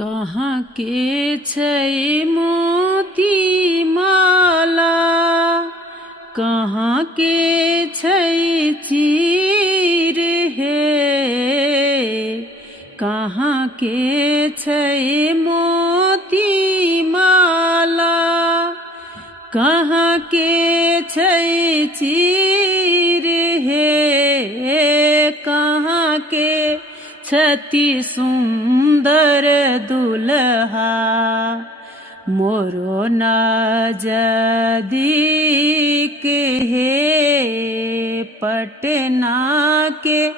कहाँ के छै मोती माला, कहाँ के छै चीर हे। कहाँ के छै मोती माला, कहाँ के छै चीर हे। कहाँ के छति सुंदर दुल्हा, मोरो नजदीक हे। पटना के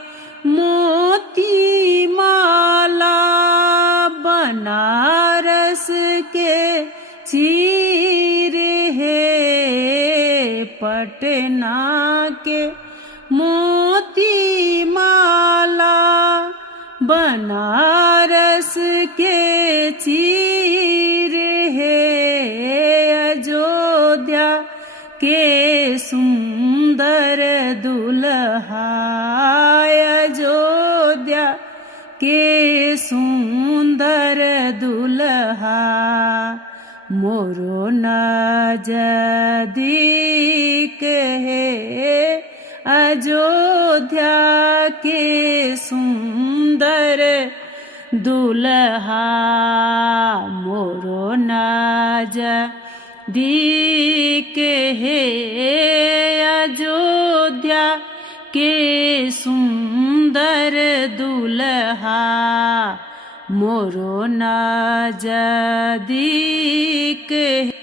मोती माला, बनारस के चीर हे। पटना के मोती माला, बनारस के चीर हे। अयोध्या के सुंदर दुल्हा, अयोध्या के सुंदर दुल्हा, मोरो नजदीक हे। अयोध्या के सुंदर दुल्हा, मोरो नजदीक हे। अयोध्या के सुंदर दुल्हा, मोरो नजदीक हे।